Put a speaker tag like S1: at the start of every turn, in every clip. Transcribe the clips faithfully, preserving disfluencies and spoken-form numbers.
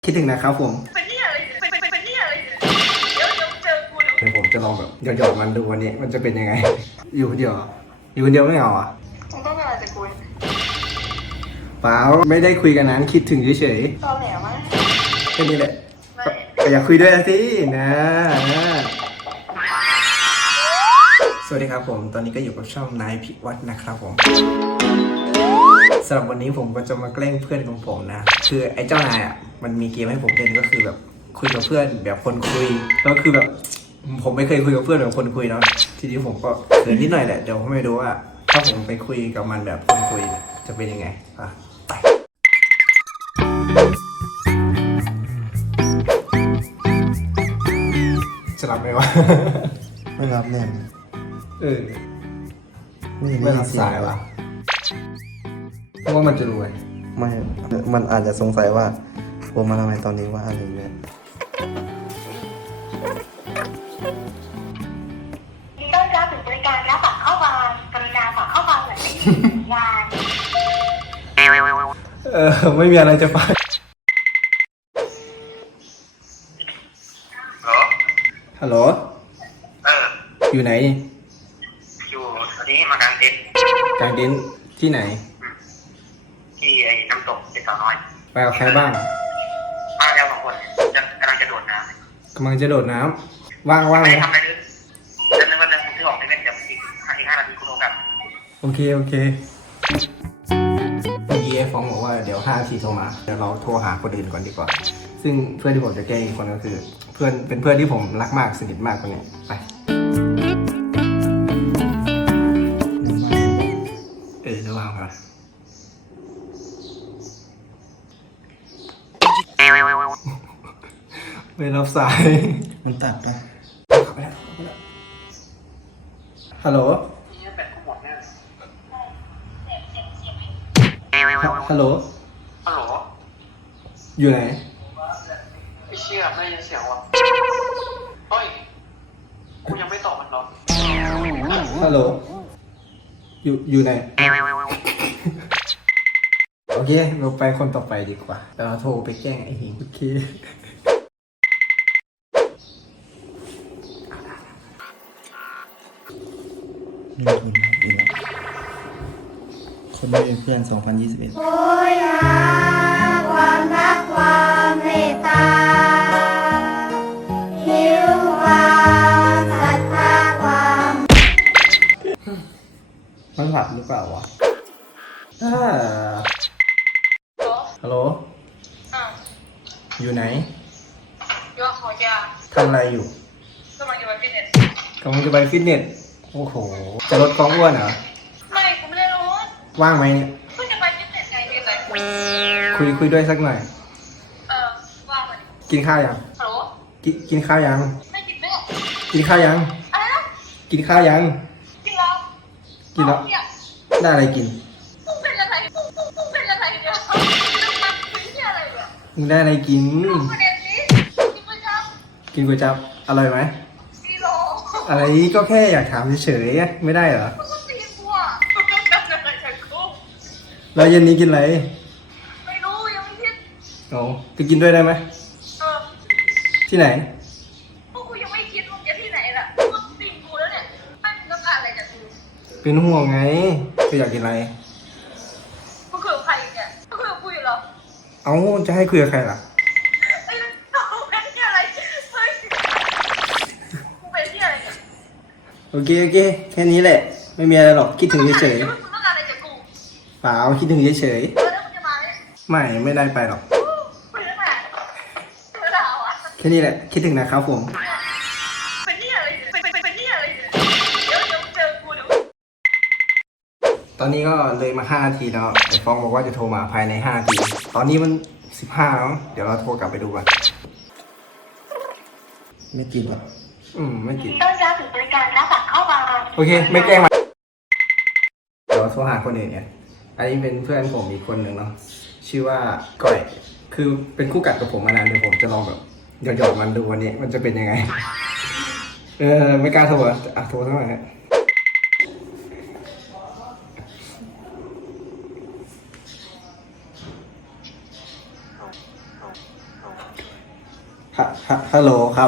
S1: คิดถึงนะครับผม
S2: เป็นที่อะไรเป็นเป็นเป็นที่อะไรเดี๋ยวเดี๋ยวเจอกูเดี๋ยว
S1: เดี๋ยวผมจะลองแบบหยอกๆมันดูวันนี้มันจะเป็นยังไง อยู่คนเดียวเหรออยู่คนเดียวไม่เอาอ่ะ
S2: มึงต้องการอะไรจากกู
S1: เปล่าไม่ได้คุยกันนั้นคิดถึงเฉย
S2: ตอนแหลมาก
S1: ๆแค่นี้แหละ
S2: ไม่
S1: ก็อยากคุยด้วยสินะสวัสดีครับผมตอนนี้ก็อยู่กับช่องนายพิวัฒน์นะครับผมสำหรับวันนี้ผมก็จะมาแกล้งเพื่อนของผมนะคือไอ้เจ้านายอ่ะมันมีเกมให้ผมเล่นก็คือแบบคุยกับเพื่อนแบบคนคุยแล้วคือแบบผมไม่เคยคุยกับเพื่อนแบบคนคุยเนาะทีนี้ผมก็เขินนิดหน่อยแหละเดี๋ยวผมไม่รู้ว่าถ้าผมไปคุยกับมันแบบคนคุยจะเป็นยังไงอ่ะไปจะรับไหมวะ
S3: ไม่รับเนี่ย
S1: เออ
S3: ไม่
S1: ไม่รับสายวะเพราะว่ามันจะรวย
S3: ไม่ มันอาจจะสงสัยว่าผมมาทำไมตอนนี้ว่าอะไรเงี้ย
S2: ยินดีต้อนรับถึงบริการรับฝากข้อความกรุณาฝากข้อความหลังจากที่สัญญาณ
S1: เออไม่มีอะไรจะฝาก
S4: ฮัลโหล
S1: ฮัลโหล
S4: เออ
S1: อยู่ไหนนี่
S4: อยู่ตอนนี้มากลางเต็นท์
S1: กลางเต็นท์ที่ไหน
S4: ที่ไอ้น้ำตกเจ็ดสาวน้อย
S1: ไปกับใครบ้าง
S4: มาแล้วสองคนจะกำลังจะโดดน้ำ
S1: กำลังจะโดดน้ำว่างว่าง
S4: ไม่
S1: ไหม
S4: ได้ทำอะไรเลยจะนึกว่าจะซื้อของเซเว่นเดี๋ยวอีกห้าอีกห้านาทีกูโทรกลับ
S1: โอเคโอเคเมื่อกี้ไอ้ฟ้องบอกว่าเดี๋ยวห้านาทีโทรมาเดี๋ยวเราโทรหาคนอื่นก่อนดีกว่า ซึ่งเพื่อนที่ผมจะแกล้งอีกคนก็คือ เพื่อนเป็นเพื่อนที่ผมรักมากสนิทมากคนนี้ไปเออระวังครับ ไม่รับสาย
S3: มันตัดปะ
S1: ฮัลโหล
S4: นี่แบตกูหมดแน่
S1: ฮัลโหล
S4: ฮัลโหล
S1: อยู่ไหน
S4: ไม่เชื่อไม่ได้ยินเสียงว่ะเฮ้ยกูยังไม่ตอบมันหรอก
S1: ฮัลโหล อยู่ อยู่ไหน โอเค เราไปคนต่อไปดีกว่าแต่เราโทรไปแกล้งไอ้หิงโอเค
S3: นี่คุณอีกแล้วคนไม่มีเพื่อนสองพันยี่สิบเอ็ด
S5: โอยหาความรักความเมตตาหิวความศรัทธาความ
S1: มันหลับหรือเปล่าวะอ่าฮัลโหล
S2: อ้าว
S1: อยู่ไหน
S2: ยกขอยา
S1: ทำอะไรอยู่
S2: กำลังจะไปฟิตเนส
S1: กำลังจะไปฟิตเนส โอ้โห จะลดความอ้วนเหรอ
S2: ไม่กูไม่ได้รู้
S1: ว่างไหมเนี่ย
S2: เพิ่งจะไปฟิตเนสไงเรียนอะไร
S1: คุยคุยด้วยสักหน่อย
S2: เออว่างเลย
S1: กินข้าวยัง
S2: ฮัลโหล
S1: กินกินข้าวยัง
S2: ไม่กินไม่หรอก
S1: กินข้าวยัง
S2: อะไรนะ
S1: กินข้าวยัง
S2: กินแล้ว
S1: กินแล้ว
S2: เนี่ย
S1: ได้อะไรกิน
S2: มึงเป็นอะไรมึงมึงมึงเป็นอะไรเนี่ยเป็นที่อะไรเนี่ย
S1: มึงได้อะไรกิน
S2: รู้ประเด็นนี้กินประจ
S1: กินก๋วยจั๊บอร่อยไหม
S2: ำกิโล
S1: อะไรก็แค่อยากถามเฉยๆไม่ได้เหรอ
S2: มึงก็ตีกูอ่ะมึงเป็นอะไรจากกู
S1: แล้วเย็นนี้กินอะไร
S2: ไม่รู้ยังไม่คิด
S1: โอ้ไปกินด้วยได้ไหม
S2: เออ
S1: ที่ไหน
S2: พวกกูยังไม่คิดว่าจะที่ไหนล่ะมึงตีกูแล้วเนี่ยไม่มึงต้องการอะไรจากกู
S1: เป็นห่วงไงก็อยากกินอะไร
S2: มึงคุยกับใครเนี่ยมึงคุยกับกูอยู่เหรอ
S1: เอ้าจะให้คุยกับใครล่ะ
S2: ไอ้เราเป็นที่อะไรเฮ้ยกูเป็นที่อะไรเนี่ย
S1: โอเคโอเคแค่นี้แหละ ไม่มีอะไรหรอกคิดถึงเฉย
S2: มึงต้องการอะไรจากกู
S1: ๆเปล่าคิดถึงเฉย
S2: เออแล้วมึงจะมาเนี่ย
S1: ๆไม่ไม่ได้ไปหรอก
S2: คุยได้ไหมเวลาอ่ะ
S1: แค่นี้แหละคิดถึงนะครับผม
S2: เป็นที่อะไรเนี่ยเป็นเป็นเป็นที่อะไรเนี่ยเดี๋ยวเดี๋ยวเจอกูเดี๋ยว
S1: ตอนนี้ก็เลยมาห้านาทีแล้วไอ้ฟองบอกว่าจะโทรมาภายในห้านาทีตอนนี้มันสิบห้าแล้วเดี๋ยวเราโทรกลับไปดูกัน
S3: ไม่ติดหรอ
S1: อืมไม่ติด
S2: ต้อนรับถึงบริการรับฝากข้อความ
S1: โอเค ไม่แกล้งมาเดี๋ยวโทรหาคนอื่นเนี่ยอันนี้เป็นเพื่อนผมอีกคนหนึ่งเนาะชื่อว่าก้อยคือเป็นคู่กัดกับผมมานานเดี๋ยวผมจะลองแบบหยอกๆมันดูวันนี้มันจะเป็นยังไง เออไม่กล้าโทรอ่ะอ่ะโทรสักหน่อยฮะฮะฮะฮัลโหลครับ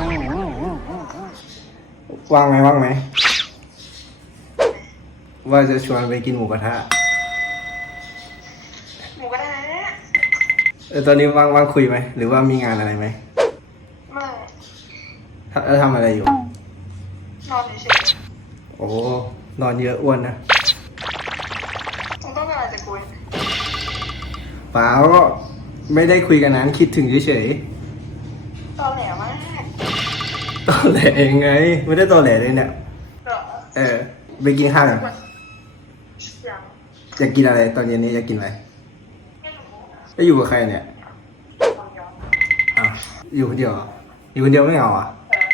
S1: ว่างไหมว่างไหม ว่าจะชวนไปกินหมูกระทะ
S2: หมูกระทะ
S1: เออตอนนี้ว่างว่างคุยไหม หรือว่ามีงานอะไรไหม
S2: ไม่
S1: ทำแล้วทำอะไรอยู่
S2: นอนเฉย
S1: โอ้ นอนเยอะอ้วนนะ
S2: ๆมึงต้องการอะไรจากกู
S1: เปล่าก็ไม่ได้คุยกันนั้นคิดถึงเฉย
S2: ตอนแหลมาก
S1: ๆตอแหลเองไง ไม่ได้ตอแหลเลยเนี่ย
S2: เหรอ
S1: เออ ไปกินข้าวกัน
S2: ยัง
S1: อยากกินอะไร ตอนเย็นนี้อยากกินอะไร
S2: ไม่รู้
S1: แล้วอยู่กับใครเนี่ย
S2: ลองย้อน
S1: อ้าวอยู่คนเดียวเหรออยู่คนเดียวไม่เอาอ่ะ
S2: เออ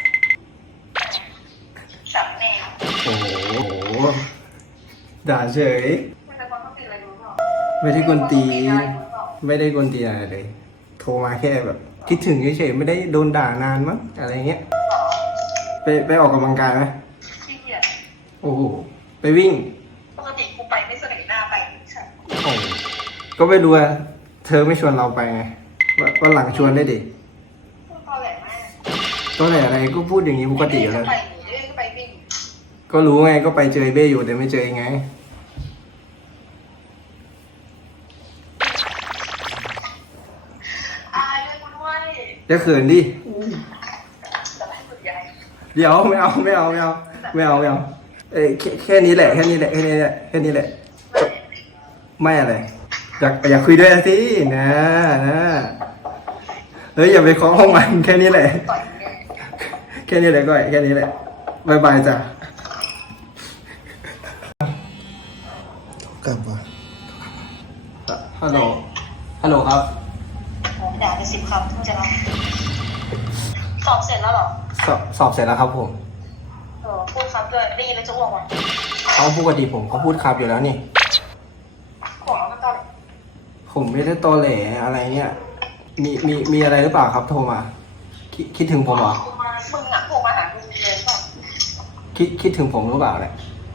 S2: สับแนว
S1: โอ้โห ด่าเฉย
S2: มันจะความต้องตีอะไรรู้เปล่า
S1: ไม่ได้กวนตีน
S2: อะไรรู้เปล่า
S1: ไม่ได้กวนตีนอะไรเลย โทรมาแค่แบบ คิดถึงเฉยๆไม่ได้โดนด่านานมั้งอะไรเงี้ย ไปไปออกกำลังกายไหม
S2: ขี้เกียจ
S1: โอ้โห ไปวิ่ง
S2: ปกติกูไปไม่เสนอหน้าไปใช่
S1: โอ้โหก็ไปดูอะเธอไม่ชวนเราไปไงว่าวันหลังชวนได้ดิ
S2: พูดตอนแหลมาก
S1: ตัวไหนอะไรก็พูดอย่างนี้ปกติอยู่แล้ว
S2: ไปเอ้ยก็ไปวิ่ง
S1: ก็รู้ไงก็ไปเจอไอ้เบ้อยู่แต่ไม่เจอไง
S2: อายเลยกูด้วย
S1: จะเขินดิ
S2: แต่ให้สุดใหญ่
S1: เดี๋ยวไม่เอาไม่เอาไม่เอาไม่เอาไม่เอาเอ้ยแค่แค่นี้แหละแค่นี้แหละแค่นี้แหละแค่นี้แหละ ไม่อะไร อยากอยากคุยด้วยสินะนะเฮ้ยอย่าไปเคาะห้องมันแค่นี้แหละ
S2: ต่อยเลย
S1: แค่นี้แหละก้อยแค่นี้แหละบายบายจ้ะ
S3: กลับว่ะ
S1: ฮัลโหลฮัลโหลครับ
S2: ด่าไปสิบคำถึงจะรับสอบเสร็จแล้วเหรอ
S1: สอบสอบเสร็จแล้วครับผม
S2: เออพูดครับด้วยได้ยินแล้วจะอ้วกว่ะ
S1: เอาปกติผมก็พูดครับอยู่แล้วนี่
S2: ขอแล้วก็ตอน
S1: ผมไม่ได้ตอแหลอะไรเนี่ย มีมีมีอะไรหรือเปล่าครับโทรมา คิดคิดถึงผมเหรอ
S2: กูมามึงอ่ะโทรมาหากูเลยเปล่า
S1: คิดคิดถึงผมหรือเปล่าเนี่ย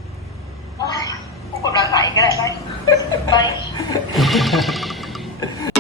S2: โอ้ยกูกดรังสายก็ได้ไปไป